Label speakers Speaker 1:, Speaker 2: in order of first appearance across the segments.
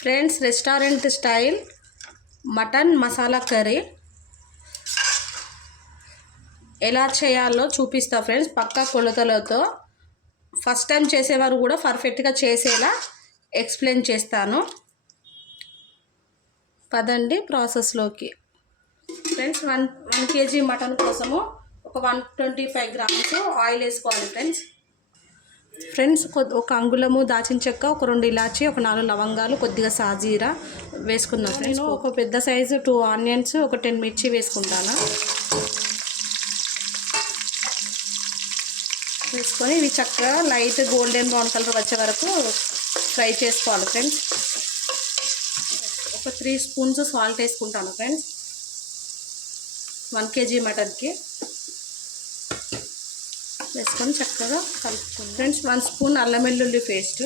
Speaker 1: Friends restaurant style mutton masala curry. ఎలా చేయాలో చూపిస్తా ఫ్రెండ్స్ పక్కా కొలతలతో. ఫస్ట్ టైం చేసేవారు కూడా పర్ఫెక్ట్గా చేసేలా ఎక్స్ప్లెయిన్ చేస్తాను. పదండి ప్రాసెస్లోకి. Friends one one KG mutton కోసము ఒక one twenty five grams oil వేసుకోవాలి ఫ్రెండ్స్. ఫ్రెండ్స్ కొద్ది ఒక అంగుళము దాచిన చెక్క ఒక రెండు ఇలాచి ఒక నాలుగు లవంగాలు కొద్దిగా సాజీరా వేసుకుందాం ఫ్రెండ్స్. ఒక పెద్ద సైజు టూ ఆనియన్స్ ఒక టెన్ మిర్చి వేసుకుంటాను? వేసుకొని ఇవి చక్కగా లైట్ గోల్డెన్ బ్రౌన్ కలర్ వచ్చే వరకు ఫ్రై చేసుకోవాలి ఫ్రెండ్స్. ఒక త్రీ స్పూన్స్ సాల్ట్ వేసుకుంటాను ఫ్రెండ్స్. వన్ కేజీ మటన్కి. వేసుకొని చక్కగా కలుపుకుందాం. ఫ్రెండ్స్ వన్ స్పూన్ అల్లం వెల్లుల్లి పేస్ట్.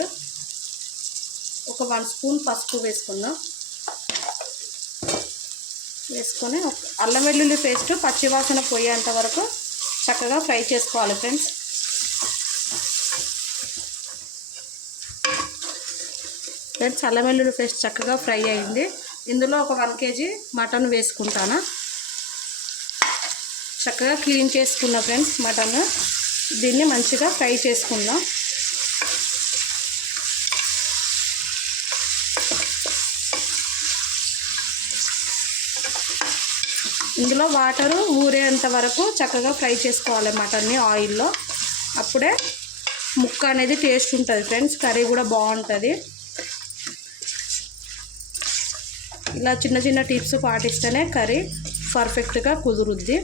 Speaker 1: ఒక వన్ స్పూన్ పసుపు వేసుకుందాం. వేసుకొని అల్లం వెల్లుల్లి పేస్ట్ పచ్చివాసన పోయేంత వరకు చక్కగా ఫ్రై చేసుకోవాలి ఫ్రెండ్స్. ఫ్రెండ్స్ అల్లం వెల్లుల్లి పేస్ట్ చక్కగా ఫ్రై అయింది. ఇందులో ఒక వన్ కేజీ మటన్ వేసుకుంటాను. చక్కగా క్లీన్ చేసుకున్నా ఫ్రెండ్స్ మటన్. దీన్ని మంచిగా ఫ్రై చేసుకుందాం. ఇందులో వాటరు ఊరేంత వరకు చక్కగా ఫ్రై చేసుకోవాలి మటన్ని ఆయిల్లో. అప్పుడే ముక్క అనేది టేస్ట్ ఉంటుంది ఫ్రెండ్స్ కర్రీ కూడా బాగుంటుంది. ఇలా చిన్న చిన్న టిప్స్ పాటిస్తేనే కర్రీ పర్ఫెక్ట్గా కుదురుద్ది.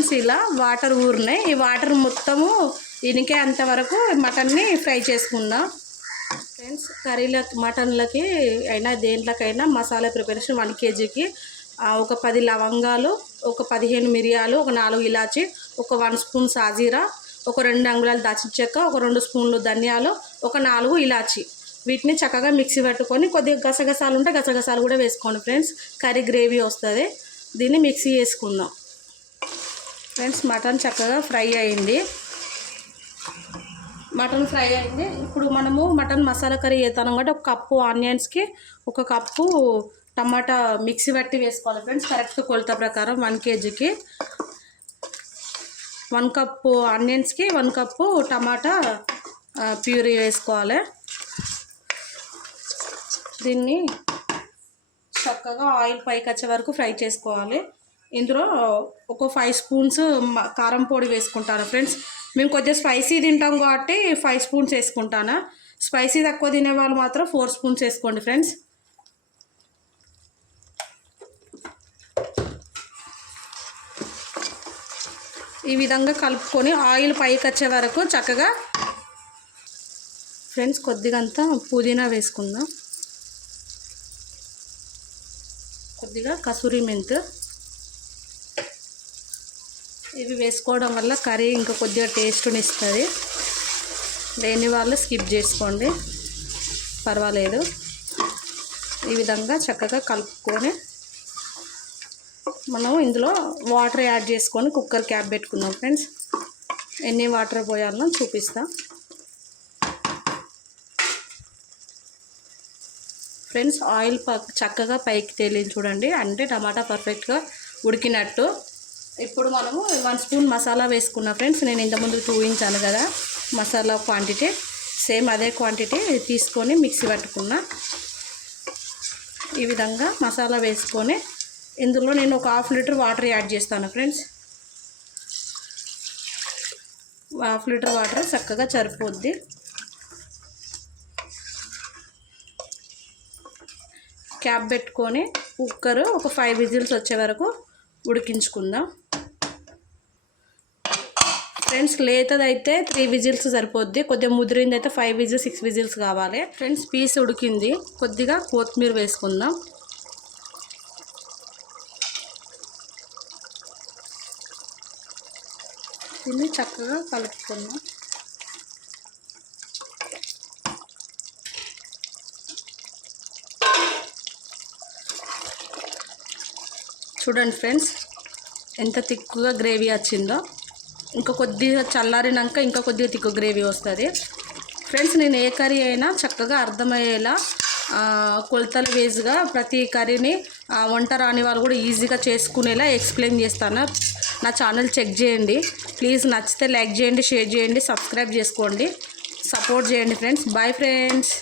Speaker 1: ఫ్రెండ్స్ ఇలా వాటర్ ఊరినాయి ఈ వాటర్ మొత్తము ఇనికే అంతవరకు మటన్ని ఫ్రై చేసుకుందాం. ఫ్రెండ్స్ కర్రీలకి మటన్లకి అయినా దేంట్లకైనా మసాలా ప్రిపరేషన్ వన్ కేజీకి. ఒక పది లవంగాలు ఒక పదిహేను మిరియాలు ఒక నాలుగు ఇలాచి ఒక వన్ స్పూన్ సాజీరా ఒక రెండు అంగుళాలు దాచిన చెక్క ఒక రెండు స్పూన్లు ధనియాలు ఒక నాలుగు ఇలాచి. వీటిని చక్కగా మిక్సీ పట్టుకొని కొద్దిగా గసగసాలు ఉంటే గసగసాలు కూడా వేసుకోండి ఫ్రెండ్స్. కర్రీ గ్రేవీ వస్తుంది. దీన్ని మిక్సీ చేసుకుందాం. ఫ్రెండ్స్ మటన్ చక్కగా ఫ్రై అయింది. మటన్ ఫ్రై అయింది. ఇప్పుడు మనము మటన్ మసాలా కర్రీ చేస్తాం కాబట్టి ఒక కప్పు ఆనియన్స్కి ఒక కప్పు టమాటా మిక్సీ పట్టి వేసుకోవాలి ఫ్రెండ్స్. కరెక్ట్ కొలత ప్రకారం వన్ కేజీకి. వన్ కప్పు ఆనియన్స్కి వన్ కప్పు టమాటా ప్యూరీ వేసుకోవాలి. దీన్ని చక్కగా ఆయిల్ పైకి వచ్చే వరకు ఫ్రై చేసుకోవాలి. ఇందులో ఒక ఫైవ్ స్పూన్స్ కారం పొడి వేసుకుంటాను ఫ్రెండ్స్. మేము కొద్దిగా స్పైసీ తింటాం కాబట్టి ఫైవ్ స్పూన్స్ వేసుకుంటాను. స్పైసీ తక్కువ తినే వాళ్ళు మాత్రం ఫోర్ స్పూన్స్ వేసుకోండి ఫ్రెండ్స్. ఈ విధంగా కలుపుకొని ఆయిల్ పైకి వచ్చే వరకు చక్కగా ఫ్రెండ్స్ కొద్దిగా అంతా పుదీనా వేసుకుందాం. కొద్దిగా కసూరి మెంతు ఇవి వేసుకోవడం వల్ల కర్రీ ఇంకా కొద్దిగా టేస్ట్ని ఇస్తుంది. లేని వాళ్ళు స్కిప్ చేసుకోండి. పర్వాలేదు. ఈ విధంగా చక్కగా కలుపుకొని మనం ఇందులో వాటర్ యాడ్ చేసుకొని కుక్కర్ క్యాప్ పెట్టుకుందాం ఫ్రెండ్స్. ఎన్ని వాటర్ పోయాలో చూపిస్తా. ఫ్రెండ్స్ ఆయిల్ చక్కగా పైకి తేలింది చూడండి. అంటే టమాటా పర్ఫెక్ట్గా ఉడికినట్టు. ఇప్పుడు మనము వన్ స్పూన్ మసాలా వేసుకున్నా ఫ్రెండ్స్ నేను ఇంతకుముందు చూపించాను కదా మసాలా క్వాంటిటీ సేమ్ అదే క్వాంటిటీ తీసుకొని మిక్సీ పట్టుకున్నా. ఈ విధంగా మసాలా వేసుకొని ఇందులో నేను ఒక హాఫ్ లీటర్ వాటర్ యాడ్ చేస్తాను ఫ్రెండ్స్. హాఫ్ లీటర్ వాటర్ చక్కగా సరిపోద్ది. క్యాప్ పెట్టుకొని కుక్కర్ ఒక ఫైవ్ విజిల్స్ వచ్చే వరకు ఉడికించుకుందాం. ఫ్రెండ్స్ లేతదైతే త్రీ విజిల్స్ సరిపోద్ది. కొద్దిగా ముదిరింది అయితే ఫైవ్ విజిల్స్ సిక్స్ విజిల్స్ కావాలి. ఫ్రెండ్స్ పీస్ ఉడికింది. కొద్దిగా కొత్తిమీర వేసుకుందాం. దీన్ని చక్కగా కలుపుకుందాం. చూడండి ఫ్రెండ్స్ ఎంత తిక్కుగా గ్రేవీ వచ్చిందో. ఇంకా కొద్దిగా చల్లారినాక ఇంకా కొద్దిగా తిక్కు గ్రేవీ వస్తుంది. ఫ్రెండ్స్ నేను ఏ కర్రీ అయినా చక్కగా అర్థమయ్యేలా కొలతల వేజ్గా ప్రతి కర్రీని వంట రాని వాళ్ళు కూడా ఈజీగా చేసుకునేలా ఎక్స్ప్లెయిన్ చేస్తాను. నా ఛానల్ చెక్ చేయండి. ప్లీజ్ నచ్చితే లైక్ చేయండి షేర్ చేయండి సబ్స్క్రైబ్ చేసుకోండి. సపోర్ట్ చేయండి ఫ్రెండ్స్. Bye friends.